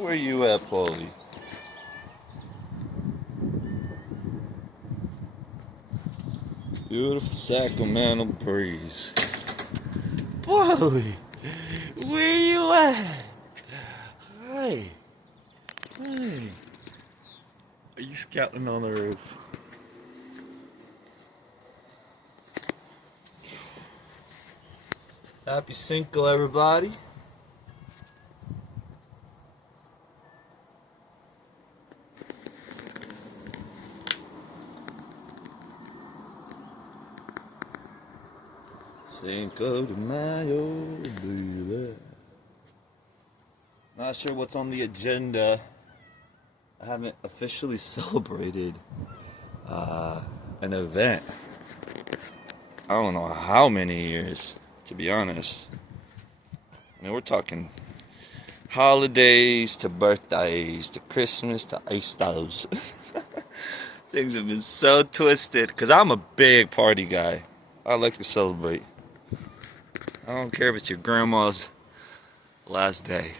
Where you at, Paulie? Beautiful Sacramento breeze. Paulie, where you at? Hey. Hey. Are you scouting on the roof? Happy Cinco, everybody. Cinco de Mayo, baby. Not sure what's on the agenda. I haven't officially celebrated an event. I don't know how many years, to be honest. I mean, we're talking holidays to birthdays to Christmas to Easter's. Things have been so twisted because I'm a big party guy. I like to celebrate. I don't care if it's your grandma's last day.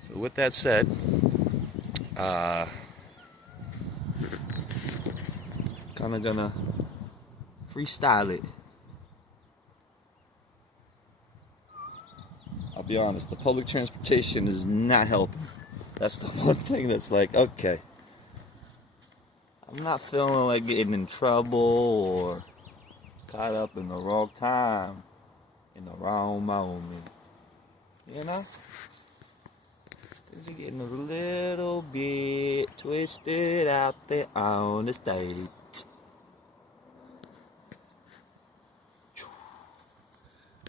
So with that said, kind of gonna freestyle it. I'll be honest, the public transportation is not helping. That's the one thing that's like, okay, I'm not feeling like getting in trouble or caught up in the wrong time, in the wrong moment. You know? Things are getting a little bit twisted out there on the stage.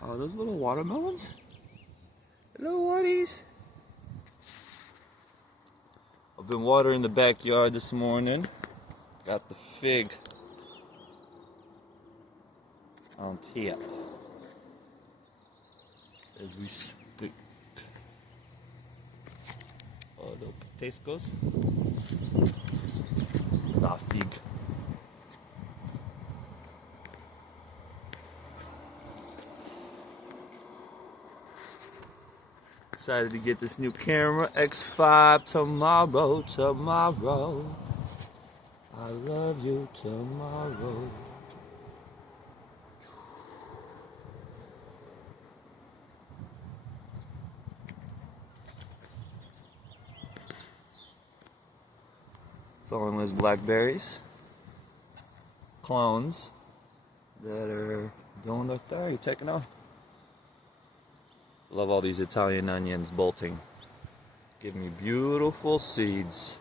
Oh, those little watermelons? Hello, whaties. I've been watering the backyard this morning. Got the fig on tip as we speak. Oh, the taste goes. La fig. Decided to get this new camera, X5, tomorrow. I love you tomorrow. Thornless blackberries. Clones that are doing their thing, taking off. Love all these Italian onions bolting. Give me beautiful seeds.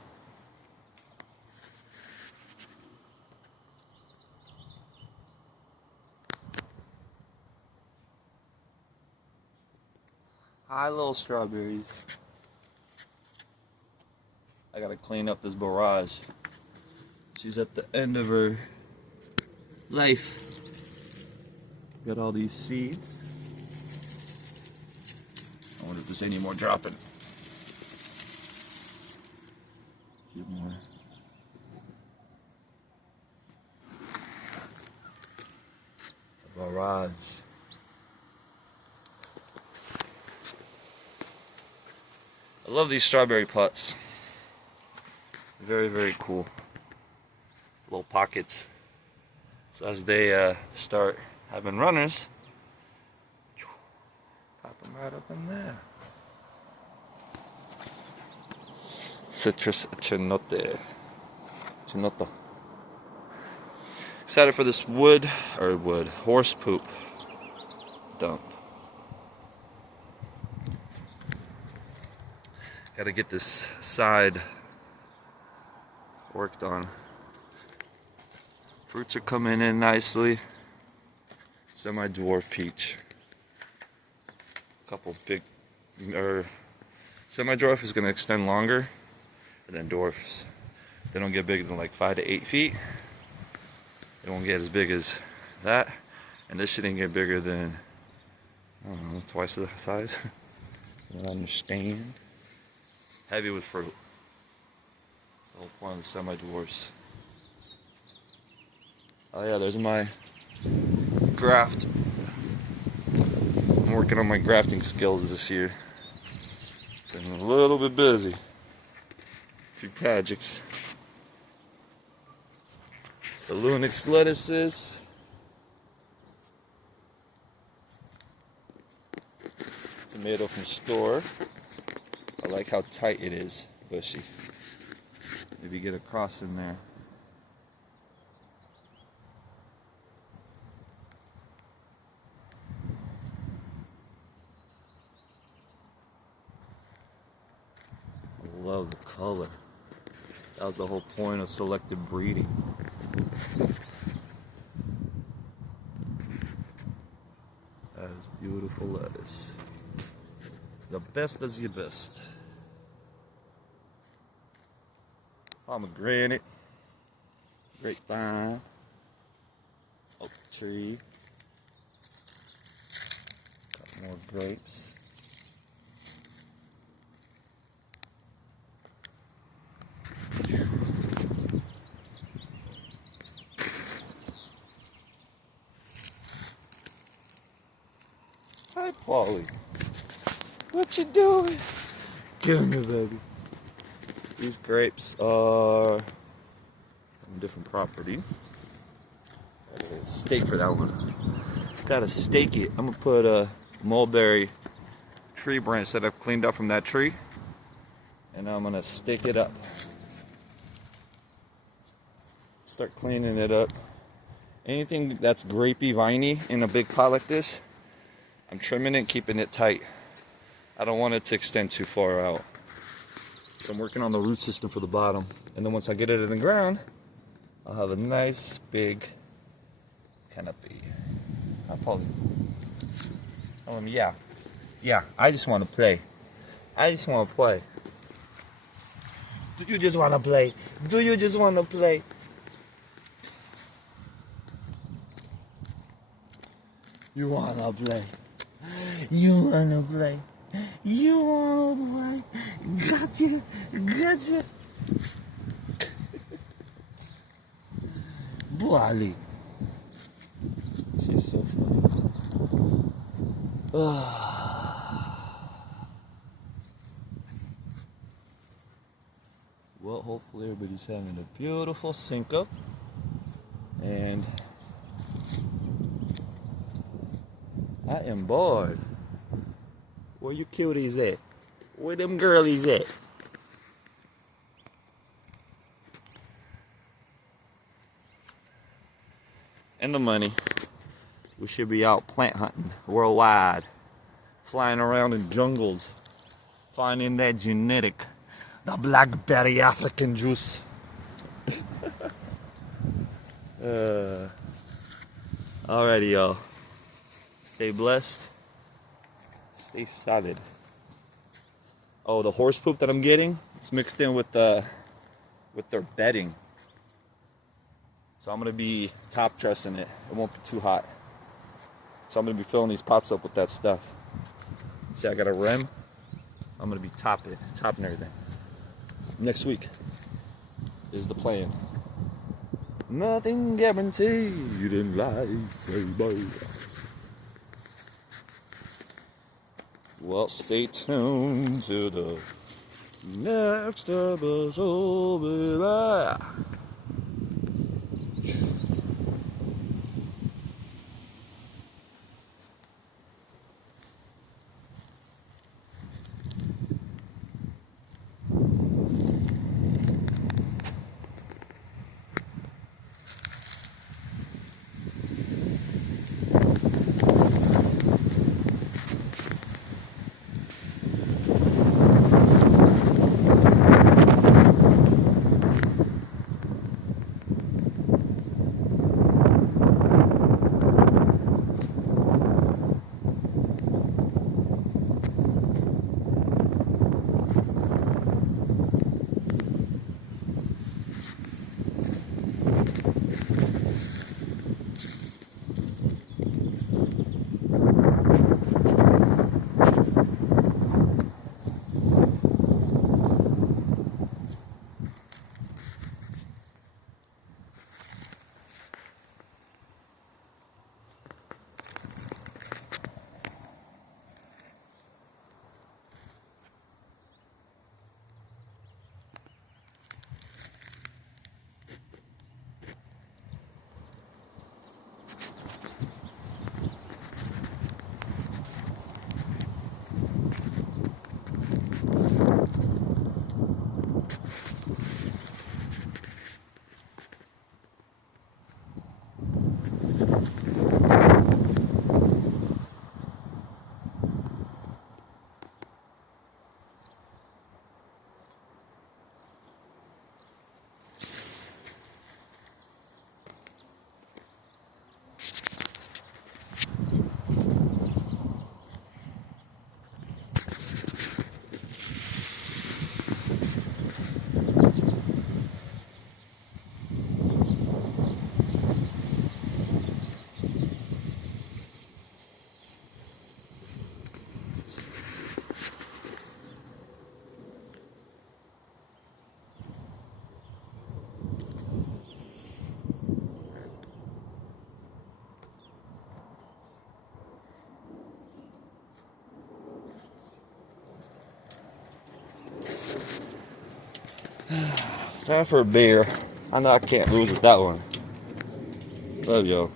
Hi, little strawberries. I gotta clean up this barrage. She's at the end of her life. Got all these seeds. I wonder if there's any more dropping. A few more. A barrage. I love these strawberry pots. Very, very cool. Little pockets. So as they start having runners, pop them right up in there. Citrus chinotto. Excited for this horse poop dump. Gotta get this side worked on. Fruits are coming in nicely. Semi-dwarf peach. Couple big, semi-dwarf is gonna extend longer, and then dwarfs, they don't get bigger than like 5 to 8 feet. They won't get as big as that, and this shouldn't get bigger than, I don't know, twice the size. I don't understand. Heavy with fruit. That's the whole point of the semi-dwarfs. Oh yeah, there's my graft. I'm working on my grafting skills this year. Been a little bit busy. A few projects. The Lunix lettuces. Tomato from store. I like how tight it is, bushy. Maybe get a cross in there. I love the color. That was the whole point of selective breeding. That is beautiful lettuce. The best is the best. Pomegranate, grapevine, oak tree, got more grapes. Hi, Polly. What you doing? Get in there, baby. These grapes are from a different property. Got a stake for that one. Gotta stake it. I'm gonna put a mulberry tree branch that I've cleaned up from that tree, and I'm gonna stake it up. Start cleaning it up. Anything that's grapey, viney in a big pot like this, I'm trimming it, keeping it tight. I don't want it to extend too far out. So I'm working on the root system for the bottom. And then once I get it in the ground, I'll have a nice big canopy. Hi, Polly. Tell him, yeah. Yeah, I just want to play. I just want to play. Do you just want to play? Do you just want to play? You want to play? You want to play? You want to play? Gotcha, gotcha. Boali. She's so funny. Well, hopefully everybody's having a beautiful sync-up. And I am bored. Where you cuties at? Where them girlies at? And the money. We should be out plant hunting worldwide. Flying around in jungles. Finding that genetic. The blackberry African juice. Alrighty, y'all. Stay blessed. Stay solid. Oh, the horse poop that I'm getting, it's mixed in with their bedding. So I'm gonna be top dressing it. It won't be too hot. So I'm gonna be filling these pots up with that stuff. See, I got a rim. I'm gonna be topping everything. Next week is the plan. Nothing guaranteed in life, baby. Well, stay tuned to the next episode, baby. Time for a beer. I know I can't lose with that one. Love y'all.